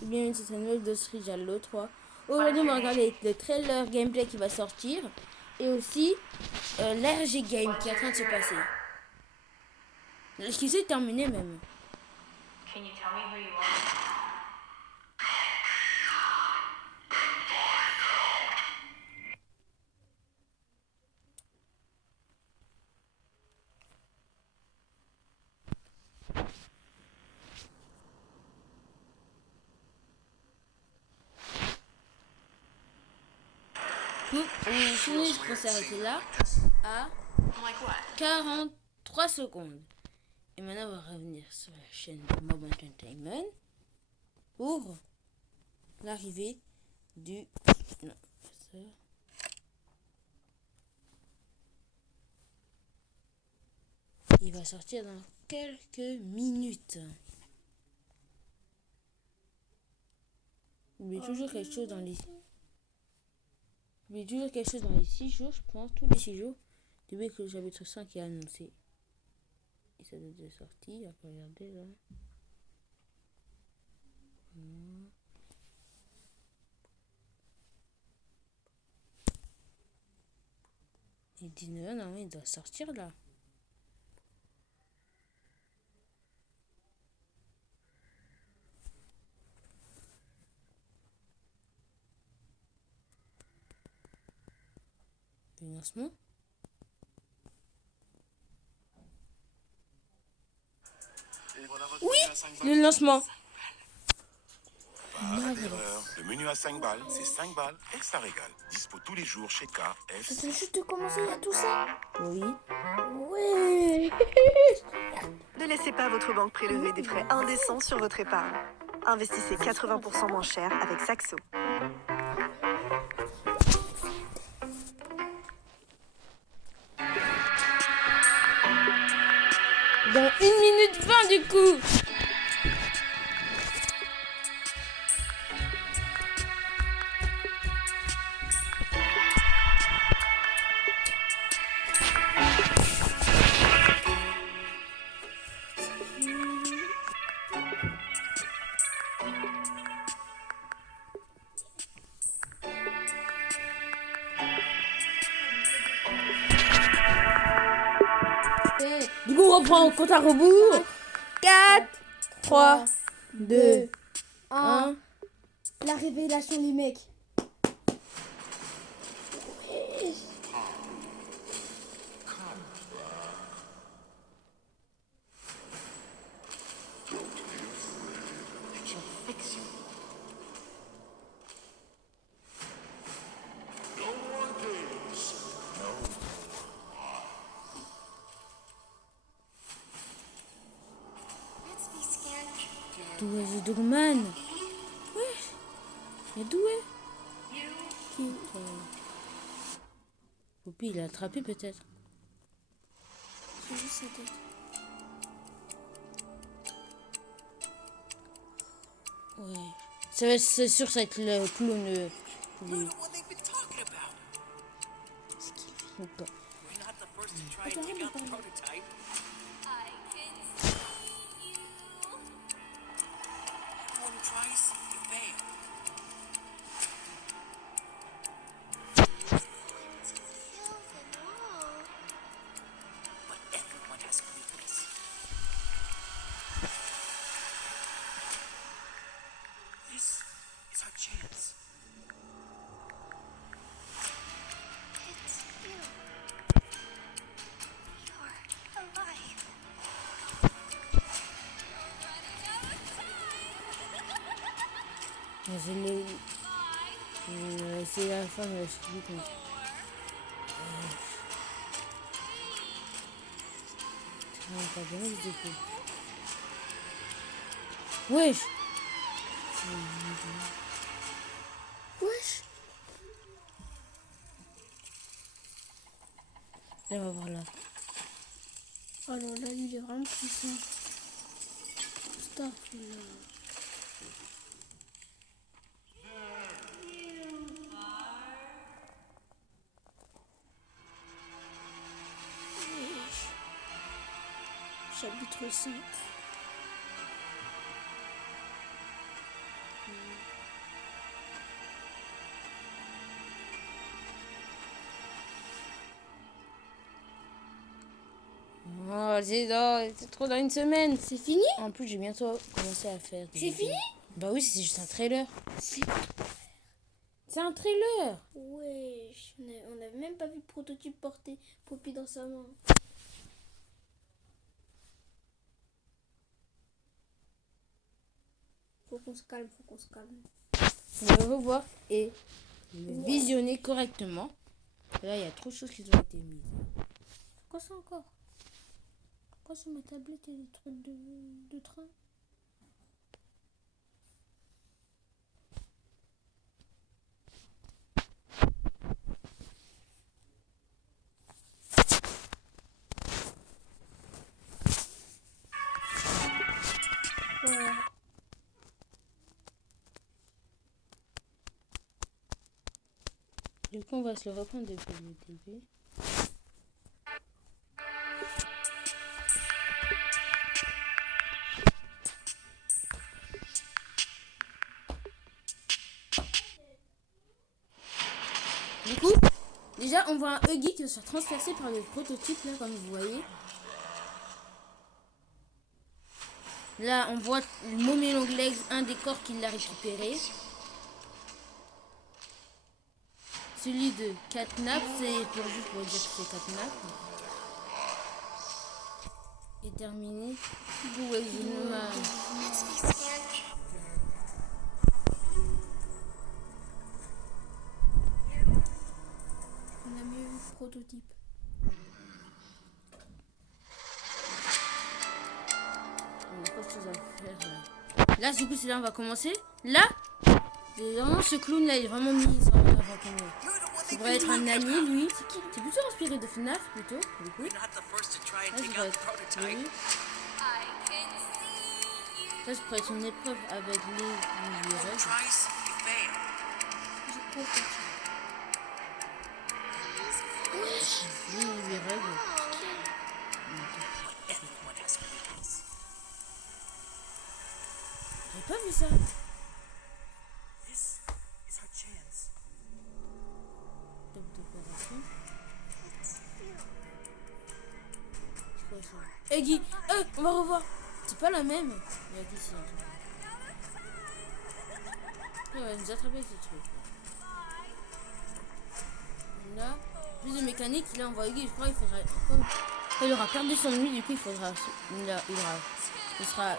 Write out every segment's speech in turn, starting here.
Bienvenue sur cette nouvelle de Street Halo 3. Aujourd'hui, on va regarder le trailer gameplay qui va sortir et aussi l'RG Game qui est en train de se passer. Qui s'est terminé même. Can you tell me who you are? On finit, je peux s'arrêter là à Like what? 43 secondes. Et maintenant, on va revenir sur la chaîne de Mob Entertainment pour l'arrivée du... Non, pas ça. Il va sortir dans quelques minutes. Il y a toujours quelque chose dans les... Il y a toujours quelque chose dans les 6 jours, je pense, tous les 6 jours, depuis que le chapitre 5 est annoncé. Et ça doit être sorti, on peut regarder là. Et 19, non, il doit sortir là. Le lancement. Oui, le lancement. Pas d'erreur. Le menu à 5 balles, c'est 5 balles, extra régal. Dispo tous les jours chez KF. C'est juste de commencer à tout ça. Oui. Oui. Ne laissez pas votre banque prélever des frais indécents sur votre épargne. Investissez 80% moins cher avec Saxo. Dans 1 minute 20 du coup. Du coup, on reprend au compte à rebours. 4, 3, 2, 1. La révélation, les mecs. D'où est The Dogman? Ouais. Mais d'où est? Qui? Poppy, il l'a attrapé peut-être. C'est juste sa tête. Ouais. C'est sûr, ça va être le clown. Lui. Ou pas. This is our chance. It's you. You're alive. Mais c'est la fin de la suite. Pas bien, je dis. Wesh. Wesh. Là, on va voir là. Oh là là, lui, il est vraiment puissant. Stop, là. Chapitre 5. Oh, c'est trop dans une semaine. C'est fini? En plus, j'ai bientôt commencé à faire. C'est fini? Bah oui, c'est juste un trailer. C'est C'est un trailer. Ouais, on n'avait même pas vu le prototype porter Poppy dans sa main. Faut qu'on se calme, faut qu'on se calme. On va le revoir et le visionner correctement. Là, il y a trop de choses qui ont été mises. Pourquoi ça encore? Pourquoi sur ma tablette il y a des trucs de train? Voilà. Du coup, on va se le reprendre depuis le début. Du coup, déjà, on voit un Huggy qui va se faire transpercer par le prototype, là, comme vous voyez. Là, on voit le Mommy Long Legs, un des corps qu'il a récupéré. Celui de Catnap, c'est pour juste pour dire que c'est Catnap. Et terminé. Gouezuma. On a mieux vu le prototype. On a pas de choses à faire. Là, du coup, c'est là on va commencer. Là, c'est vraiment ce clown là, il est vraiment mis avant qu'on ait. Ça devrait être un allié, lui. C'est plutôt inspiré de FNAF, plutôt, du coup. Là, ça devrait être lui. Ça, ça pourrait être une épreuve avec les règles. J'ai pas fait. Les règles. J'ai pas vu ça. Top d'opération. C'est quoi ça? Eh Guy, on va revoir. C'est pas la même. Il y a qu'ici en tout cas. Il va nous attraper ce truc. Là, plus de mécanique, là on va Huggy, je crois qu'il faudra. Comme il aura perdu son nuit, du coup il faudra. Il sera.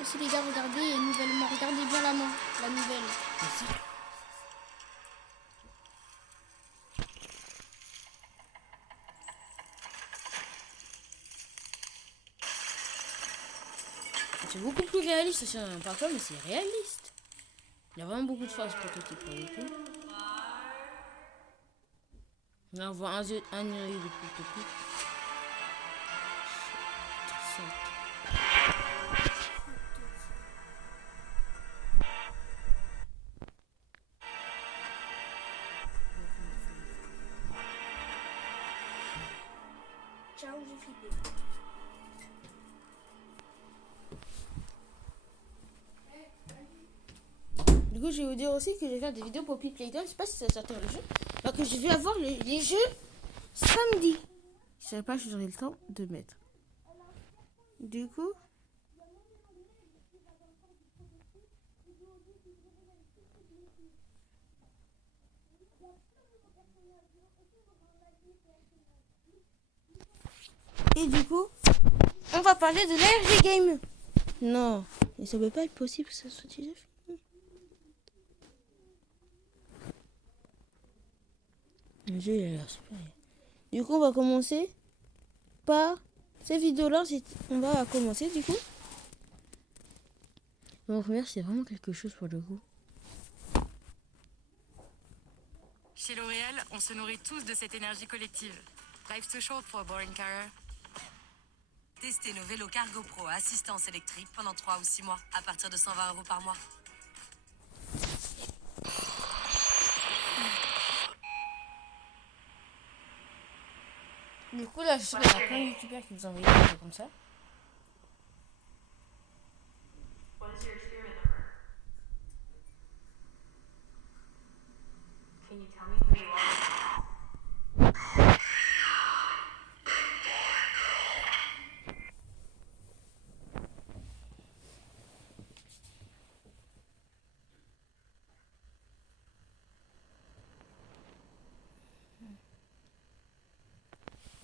Aussi les gars, regardez nouvellement, regardez bien la main, la nouvelle. C'est beaucoup plus réaliste, ça n'en parle pas, mais c'est réaliste. Il y a vraiment beaucoup de force prototype pour le coup. Là on voit un œil de prototype. Ciao, j'ai flippé. Du coup, je vais vous dire aussi que je vais faire des vidéos pour Poppy Playtime. Je sais pas si ça sortira le jeu. Alors que je vais avoir les jeux samedi. Je savais pas si j'aurais le temps de mettre. Du coup. Et du coup, on va parler de l'ARG Game. Non, mais ça peut pas être possible que ça soit déjà fini. Le jeu il a l'air super. Du coup, on va commencer par ces vidéos-là. On va commencer du coup. En première, c'est vraiment quelque chose pour le coup. Chez L'Oréal, on se nourrit tous de cette énergie collective. Life's too short for a boring career. Testez nos vélos Cargo Pro à assistance électrique pendant 3 ou 6 mois, à partir de 120 € par mois. Du coup, là, je sais qu'il y a plein de youtubeurs qui nous envoient des vidéos comme ça. What is your experiment number? Can you tell me who you are?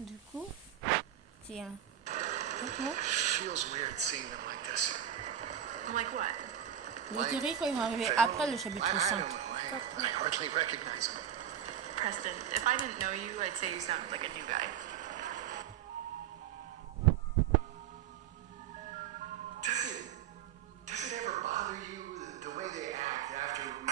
Du coup, c'est un... Maintenant, Feels weird seeing them like this. Like what? les théories quand ils vont arriver après le chapitre I 5. don't know. I hardly recognize them. Preston, if I didn't know you, I'd say you sounded like a new guy. Does it ever bother you the way they act after we...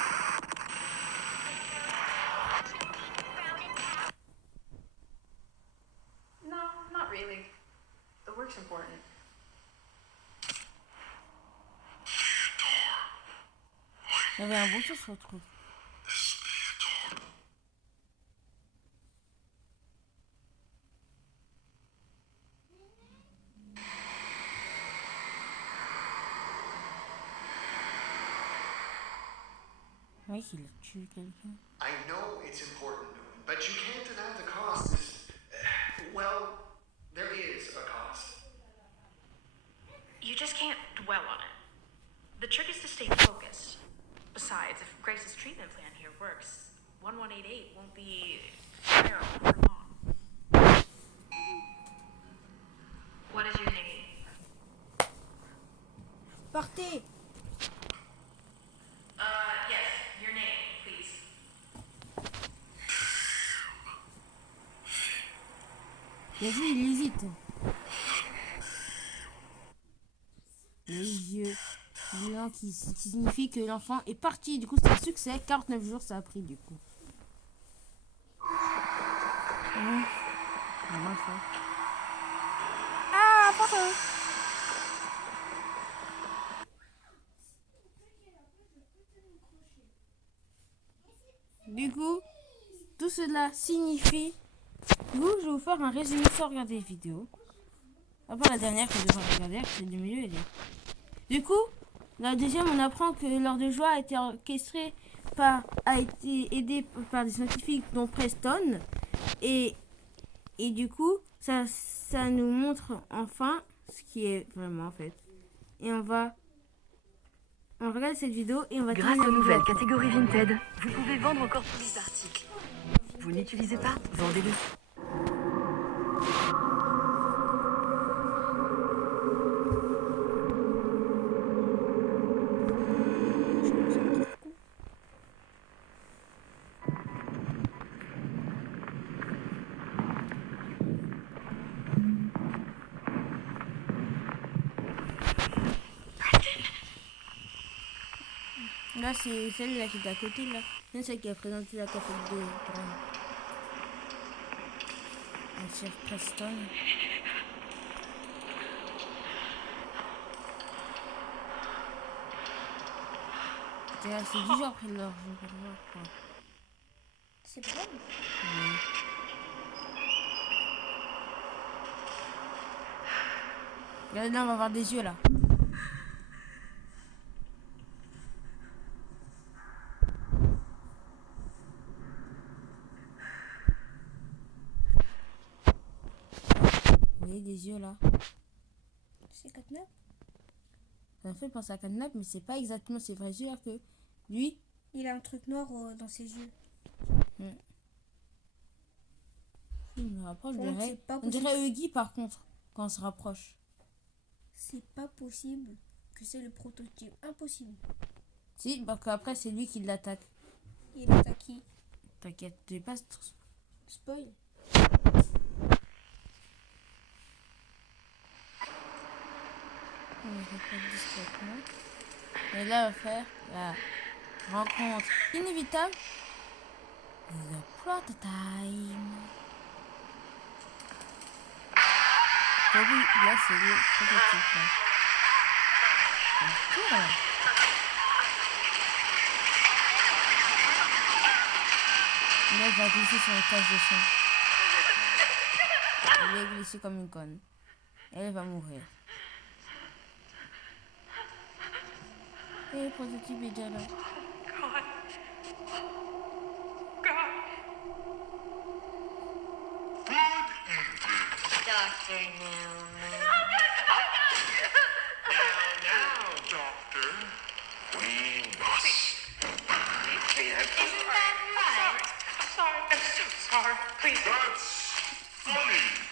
No, not really. The work's important. Il y avait un beau sur ce truc. Oui, qu'il a tué quelqu'un. I know it's important, but you can't deny the cost is... well, there is a cost. You just can't dwell on it. The trick is to stay focused. Besides, if Grace's treatment plan here works, 1188 won't be sterile for long. What is your name? Partez! Yes, your name, please. Vas-y, il hésite. Les yeux blancs qui signifie que l'enfant est parti. Du coup, c'est un succès. 49 jours, ça a pris du coup. Ah, pardon. Du coup, tout cela signifie... je vais vous faire un résumé sans regarder les vidéos. À part la dernière que je devrais regarder, c'est du milieu. Du coup, la deuxième, on apprend que l'heure de joie a été orchestrée a été aidée par des scientifiques dont Preston. Et du coup, ça nous montre enfin ce qui est vraiment en fait. Et on regarde cette vidéo et on va Grâce terminer aux la nouvelles vidéo. catégories Vinted, vous pouvez vendre encore plus d'articles. Vous n'utilisez pas? Vendez-le. Là, c'est celle-là qui est à côté, là. C'est celle qui a présenté la café de la chef Preston. C'est 10 jours après l'heure, je crois. C'est pas bon. Regardez, là, on va avoir des yeux, là. Vous voyez des yeux, là. C'est Catnap. Ça me fait penser à Catnap, mais c'est pas exactement ses vrais yeux, là, que lui... Il a un truc noir dans ses yeux. Il me rapproche, Bon, c'est pas on dirait Huggy, par contre, quand on se rapproche. C'est pas possible que c'est le prototype. Impossible. Si, parce qu'après, c'est lui qui l'attaque. Il est à qui? T'inquiète, tu pas Spoil. on va faire discrètement. Et là, on va faire la rencontre inévitable. The Prototype. Ah oui, là, c'est le prototype. Là. Voilà. Là, il va glisser sur une tache de sang. Il va glisser comme une conne. Elle va mourir. Et le prototype est déjà là. Dr. Newman. Now, Doctor, we must. Isn't that right? I'm sorry. I'm so sorry. Please. That's funny.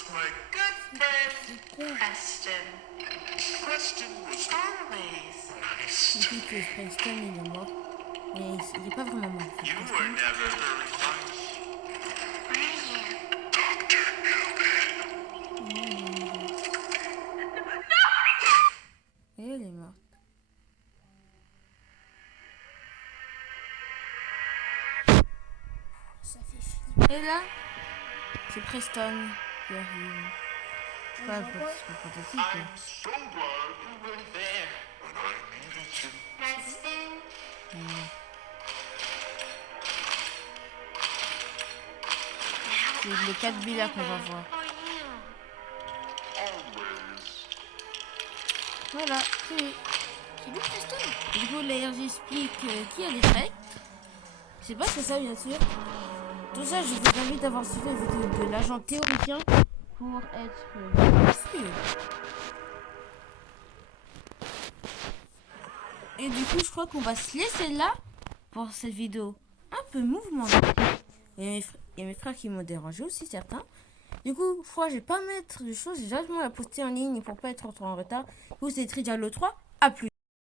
was my good friend, Preston. Preston was always nice. Il dit que Preston il est mort. Mais il est pas vraiment mort. en fait, You Preston. were never very nice. Et elle est morte. Ça fait flipper. Et là, c'est Preston qui arrive. On Pas voit le quoi petit prototype. quoi. I'm so glad you were there when I needed you. C'est le 4 là qu'on va voir. Always. Voilà, c'est C'est lui Preston. du coup, l'air j'explique qui a les traits. C'est pas c'est ça, bien sûr. Tout ça, je vous invite à voir suivi la vidéo de l'agent théoricien pour être bien sûr. Et du coup, je crois qu'on va se laisser là pour cette vidéo un peu mouvementée. Il y a mes frères qui m'ont dérangé aussi, certains. Du coup, je crois que je vais pas mettre de choses, j'ai directement la poster en ligne pour pas être en retard. Du coup, c'est Tridialo 3. À plus.